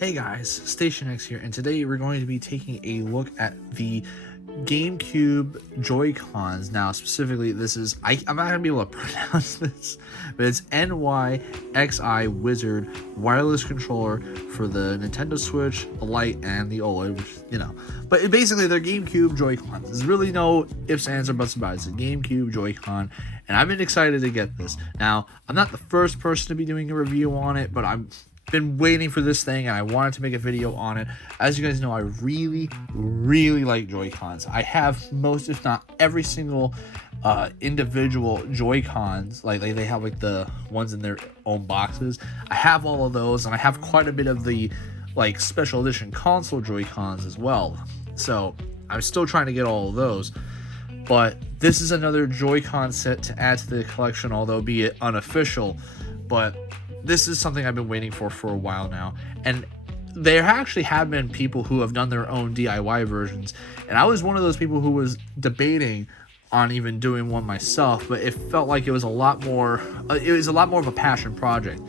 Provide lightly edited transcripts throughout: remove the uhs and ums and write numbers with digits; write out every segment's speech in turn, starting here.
Hey guys, Station X here, and today we're going to be taking a look at the GameCube Joycons. Now, specifically, this is, I'm not going to be able to pronounce this, but it's NYXI Wizard wireless controller for the Nintendo Switch, the Lite, and the OLED, which, but basically they're GameCube Joycons. There's really no ifs, ands, or buts about it. It's a GameCube Joycon, and I've been excited to get this. Now, I'm not the first person to be doing a review on it, but I'm been waiting for this thing and I wanted to make a video on it. As you guys know, I really like Joy-Cons. I have most, if not every single individual Joy-Cons. Like they have like the ones in their own boxes. I have all of those, and I have quite a bit of the like special edition console Joy-Cons as well. So I'm still trying to get all of those. But this is another Joy-Con set to add to the collection, although be it unofficial. But this is something I've been waiting for a while now, and there actually have been people who have done their own DIY versions, and I was one of those people who was debating on even doing one myself, but it felt like it was a lot more of a passion project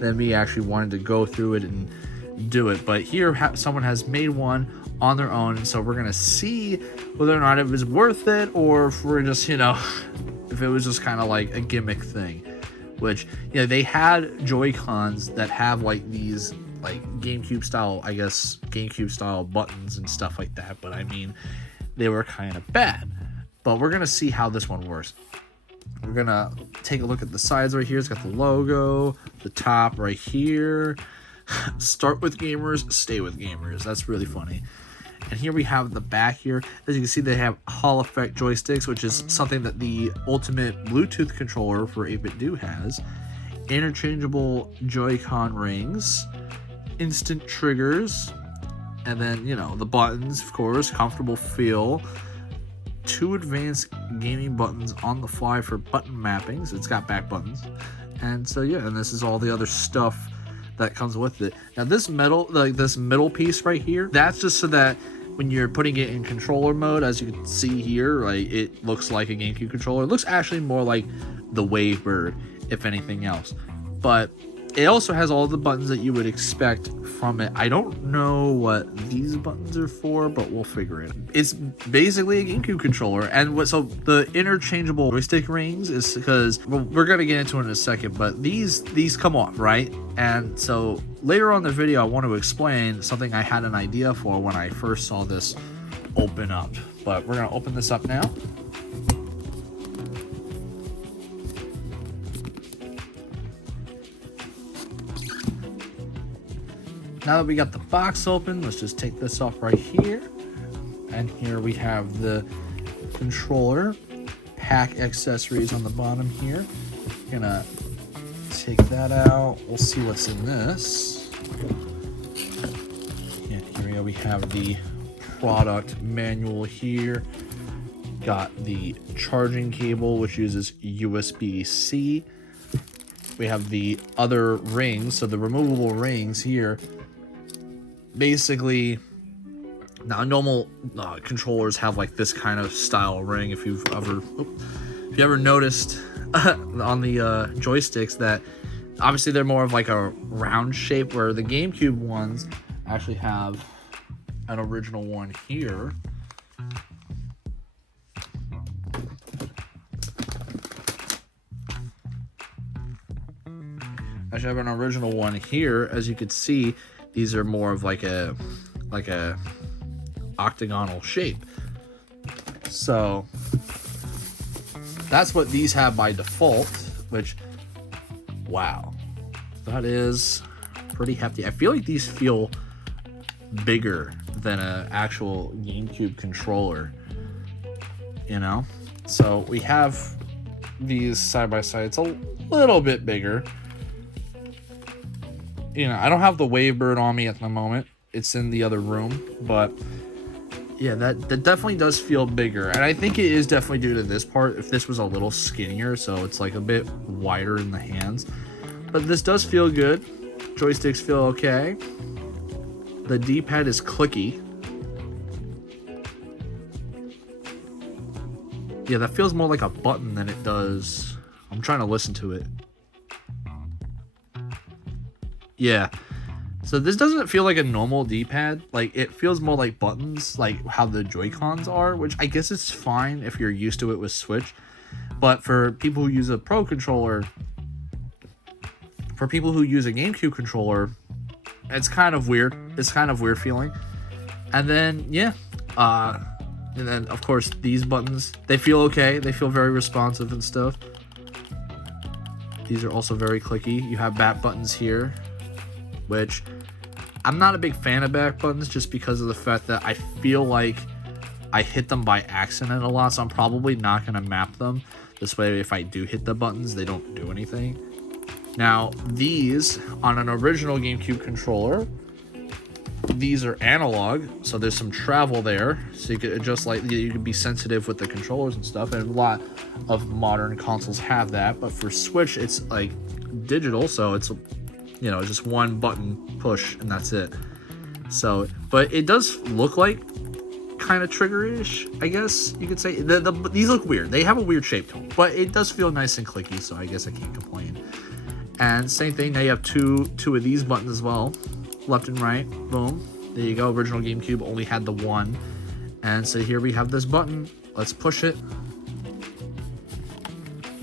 than me actually wanting to go through it and do it. But here someone has made one on their own, and so we're gonna see whether or not it was worth it, or if we're just if it was just kind of like a gimmick thing. Which, they had Joy-Cons that have like these like GameCube style buttons and stuff like that, but I mean, they were kind of bad. But we're gonna see how this one works. We're gonna take a look at the sides right here. It's got the logo, the top right here. Start with gamers, stay with gamers. That's really funny. And here we have the back here. As you can see, they have Hall effect joysticks, which is something that the ultimate Bluetooth controller for 8BitDo has. Interchangeable Joy-Con rings, instant triggers, and then, the buttons, of course, comfortable feel. 2 advanced gaming buttons on the fly for button mappings. It's got back buttons. And so, and this is all the other stuff that comes with it. Now this middle piece right here, that's just so that when you're putting it in controller mode, as you can see here, like it looks like a GameCube controller. It looks actually more like the Wavebird, if anything else. But it also has all the buttons that you would expect from it. I don't know what these buttons are for, but we'll figure it out. It's basically a GameCube controller, and so the interchangeable joystick rings is because, well, we're gonna get into it in a second, but these come off, right? And so later on in the video, I want to explain something I had an idea for when I first saw this open up. But we're gonna open this up now. Now that we got the box open, let's just take this off right here. And here we have the controller, pack accessories on the bottom here. Gonna take that out. We'll see what's in this. And here we go. We have the product manual here. Got the charging cable, which uses USB-C. We have the other rings, so the removable rings here. Basically, now normal controllers have like this kind of style ring. If you've ever noticed on the joysticks, that obviously they're more of like a round shape, where the GameCube ones actually have an original one here. I have an original one here. As you can see, these are more of like a octagonal shape. So that's what these have by default, which, wow, that is pretty hefty. I feel like these feel bigger than an actual GameCube controller, So we have these side by side. It's a little bit bigger. I don't have the Wavebird on me at the moment. It's in the other room, but yeah, that definitely does feel bigger. And I think it is definitely due to this part. If this was a little skinnier, so it's like a bit wider in the hands. But this does feel good. Joysticks feel okay. The D-pad is clicky. Yeah, that feels more like a button than it does. I'm trying to listen to it. Yeah, So this doesn't feel like a normal D-pad. Like, it feels more like buttons, like how the Joy-Cons are, which I guess it's fine if you're used to it with Switch. But for people who use a Pro controller, for people who use a GameCube controller, it's kind of weird. It's kind of weird feeling. And then, yeah. And then, of course, these buttons, they feel okay. They feel very responsive and stuff. These are also very clicky. You have back buttons here, which I'm not a big fan of back buttons just because of the fact that I feel like I hit them by accident a lot, so I'm probably not going to map them. This way, if I do hit the buttons, they don't do anything. Now, these, on an original GameCube controller, these are analog, so there's some travel there, so you could adjust, like, you can be sensitive with the controllers and stuff, and a lot of modern consoles have that, but for Switch, it's, like, digital, so it's, you know, just one button push, and that's it. So, but it does look like kind of trigger-ish, I guess you could say. These look weird. They have a weird shape to them, but it does feel nice and clicky, so I guess I can't complain. And same thing, now you have two of these buttons as well, left and right. Boom, there you go. Original GameCube only had the one, and so here we have this button. Let's push it,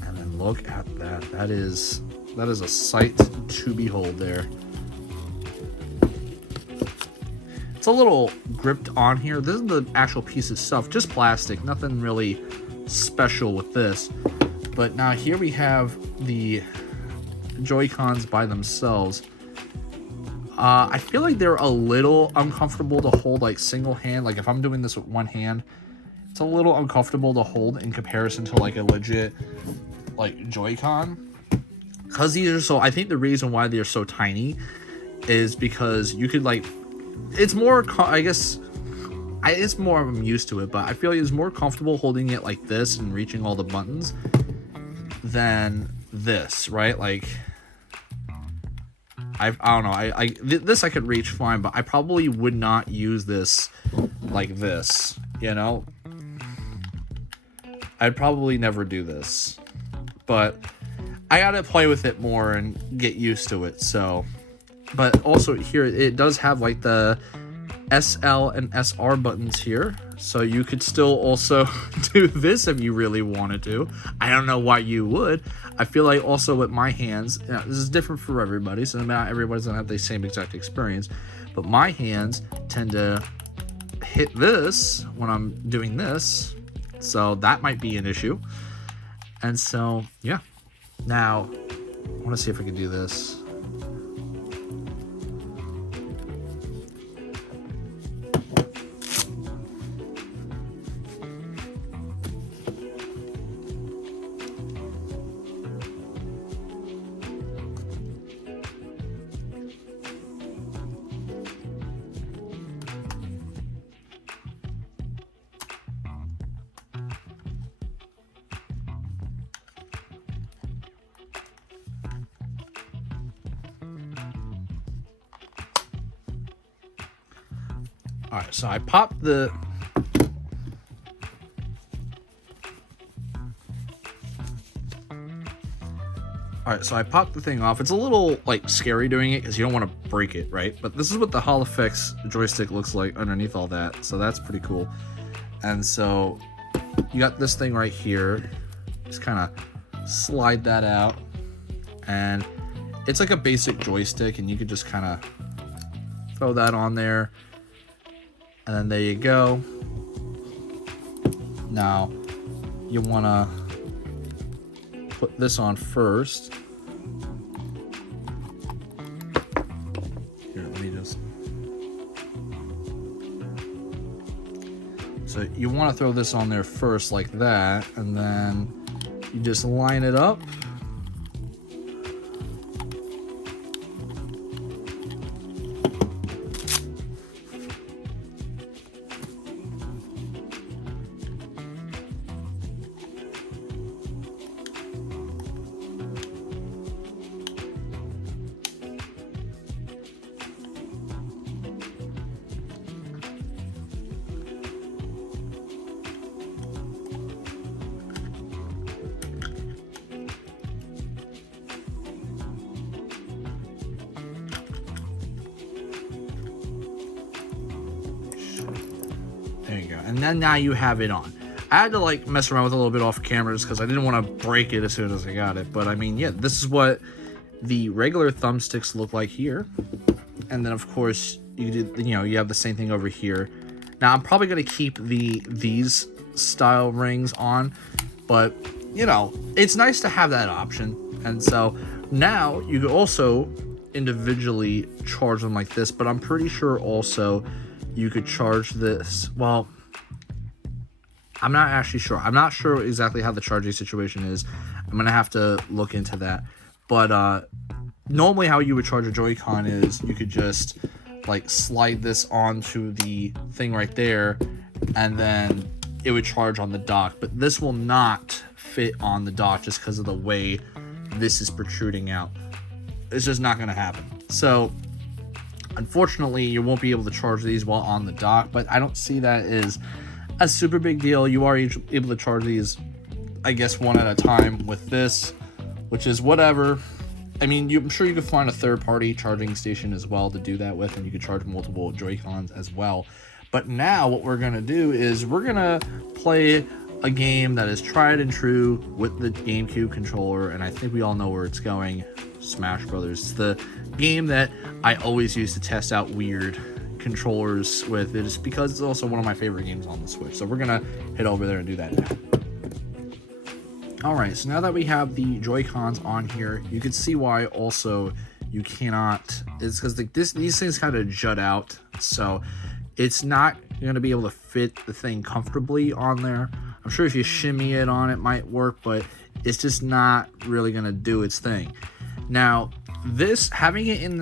and then look at that. That is a sight to behold there. It's a little gripped on here. This is the actual piece itself, just plastic, nothing really special with this. But now here we have the Joy-Cons by themselves. I feel like they're a little uncomfortable to hold, like, single hand. Like, if I'm doing this with one hand, it's a little uncomfortable to hold in comparison to, like, a legit, like, Joy-Con. Because these are so, I think the reason why they're so tiny is because you could, like, it's more, I guess, it's more, I'm used to it, but I feel like it's more comfortable holding it like this and reaching all the buttons than this, right? Like, I don't know, this I could reach fine, but I probably would not use this like this, you know? I'd probably never do this, but I gotta play with it more and get used to it, so. But also here, it does have like the SL and SR buttons here, so you could still also do this if you really wanted to. I don't know why you would. I feel like also with my hands, you know, this is different for everybody, so not everybody's gonna have the same exact experience, but my hands tend to hit this when I'm doing this, so that might be an issue. And so, yeah. Now, I want to see if I can do this. Alright, so I popped the... Alright, so I popped the thing off. It's a little, like, scary doing it because you don't want to break it, right? But this is what the Hall Effects joystick looks like underneath all that, so that's pretty cool. And so, you got this thing right here. Just kind of slide that out. And it's like a basic joystick, and you could just kind of throw that on there. And then there you go. Now, you want to put this on first. Here, let me just... So you want to throw this on there first like that, and then you just line it up. and then now you have it on. I had to like mess around with it a little bit off camera because I didn't want to break it as soon as I got it. But I mean, yeah, this is what the regular thumbsticks look like here. And then of course you did, you have the same thing over here. Now I'm probably going to keep these style rings on, but it's nice to have that option. And so now you could also individually charge them like this, but I'm pretty sure also you could charge this. Well, I'm not actually sure. I'm not sure exactly how the charging situation is. I'm gonna have to look into that. But normally how you would charge a Joy-Con is you could just like slide this onto the thing right there, and then it would charge on the dock. But this will not fit on the dock just because of the way this is protruding out. It's just not gonna happen. So unfortunately, you won't be able to charge these while on the dock, but I don't see that as a super big deal. You are able to charge these, I guess, one at a time with this, which is whatever. I mean, I'm sure you could find a third-party charging station as well to do that with, and you could charge multiple Joy-Cons as well. But now what we're gonna do is we're gonna play a game that is tried and true with the GameCube controller, and I think we all know where it's going. Smash Brothers. It's the game that I always use to test out weird controllers with. It is because it's also one of my favorite games on the Switch. So we're gonna head over there and do that now. Alright, so now that we have the Joy-Cons on here, you can see why also you cannot, it's because these things kind of jut out, so it's not going to be able to fit the thing comfortably on there. I'm sure if you shimmy it on, it might work, but it's just not really going to do its thing. Now, this, having it in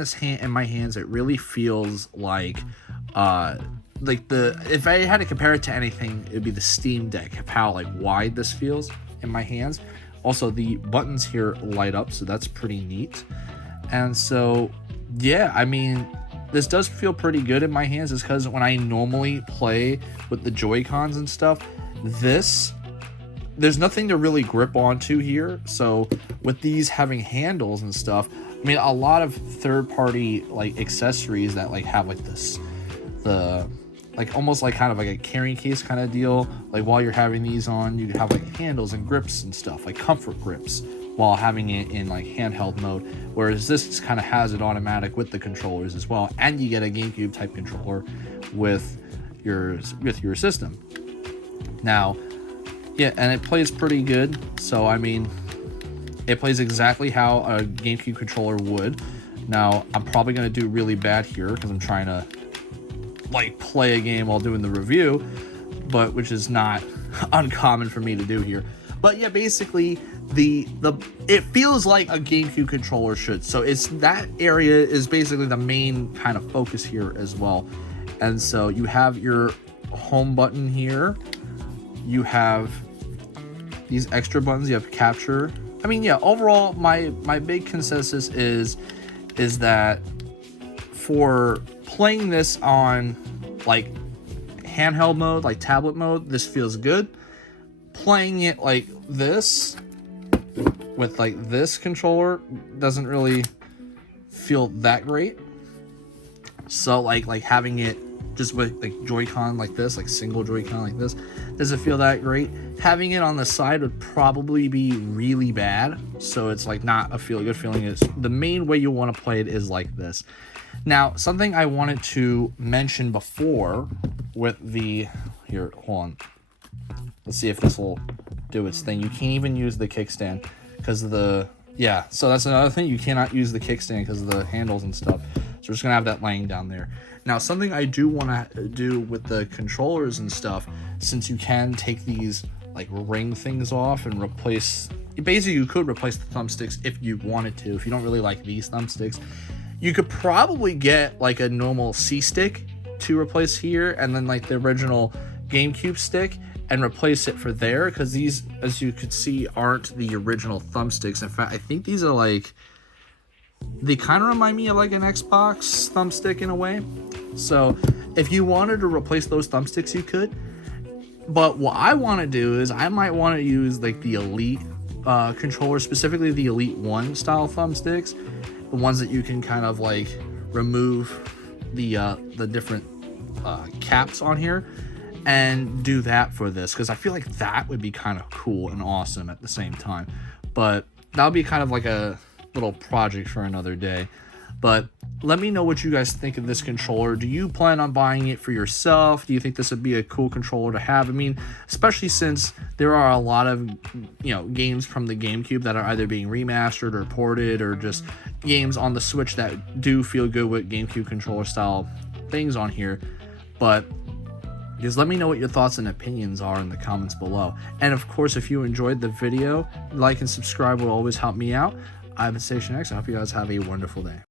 my hands, it really feels like if I had to compare it to anything, it'd be the Steam Deck, of how like wide this feels in my hands. Also, the buttons here light up, so that's pretty neat. And so, yeah, I mean, this does feel pretty good in my hands. It's because when I normally play with the Joy-Cons and stuff, there's nothing to really grip onto here. So with these having handles and stuff, I mean, a lot of third-party like accessories that like have like like almost like kind of like a carrying case kind of deal, like while you're having these on, you have like handles and grips and stuff, like comfort grips, while having it in like handheld mode, whereas this kind of has it automatic with the controllers as well, and you get a GameCube type controller with your system. Now, yeah, and it plays pretty good. So I mean, it plays exactly how a GameCube controller would. Now, I'm probably going to do really bad here because I'm trying to like play a game while doing the review, but which is not uncommon for me to do here. But yeah, basically it feels like a GameCube controller should. So it's that area is basically the main kind of focus here as well. And so you have your home button here. You have these extra buttons. You have capture. I mean, yeah, overall my big consensus is that for playing this on like handheld mode, like tablet mode, this feels good. Playing it like this with like this controller doesn't really feel that great. So like having it just with like Joy-Con like this, like single Joy-Con like this, doesn't feel that great. Having it on the side would probably be really bad. So it's like not a good feeling. It's the main way you want to play it is like this. Now, something I wanted to mention before with the, here, hold on. Let's see if this will do its thing. You can't even use the kickstand because of the, yeah, so that's another thing. You cannot use the kickstand because of the handles and stuff. So we're just gonna have that laying down there. Now, something I do want to do with the controllers and stuff, since you can take these like ring things off and replace, basically you could replace the thumbsticks if you wanted to. If you don't really like these thumbsticks, you could probably get like a normal C stick to replace here, and then like the original GameCube stick, and replace it for there, because these, as you could see, aren't the original thumbsticks. In fact, I think these are like, they kind of remind me of like an Xbox thumbstick in a way. So if you wanted to replace those thumbsticks, you could. But what I want to do is I might want to use like the Elite controller, specifically the Elite 1 style thumbsticks, the ones that you can kind of like remove the different caps on here, and do that for this, because I feel like that would be kind of cool and awesome at the same time. But that'll be kind of like a little project for another day. But let me know what you guys think of this controller. Do you plan on buying it for yourself? Do you think this would be a cool controller to have? I mean, especially since there are a lot of, games from the GameCube that are either being remastered or ported, or just games on the Switch that do feel good with GameCube controller style things on here. But just let me know what your thoughts and opinions are in the comments below. And of course, if you enjoyed the video, like and subscribe will always help me out. I've been Station X. I hope you guys have a wonderful day.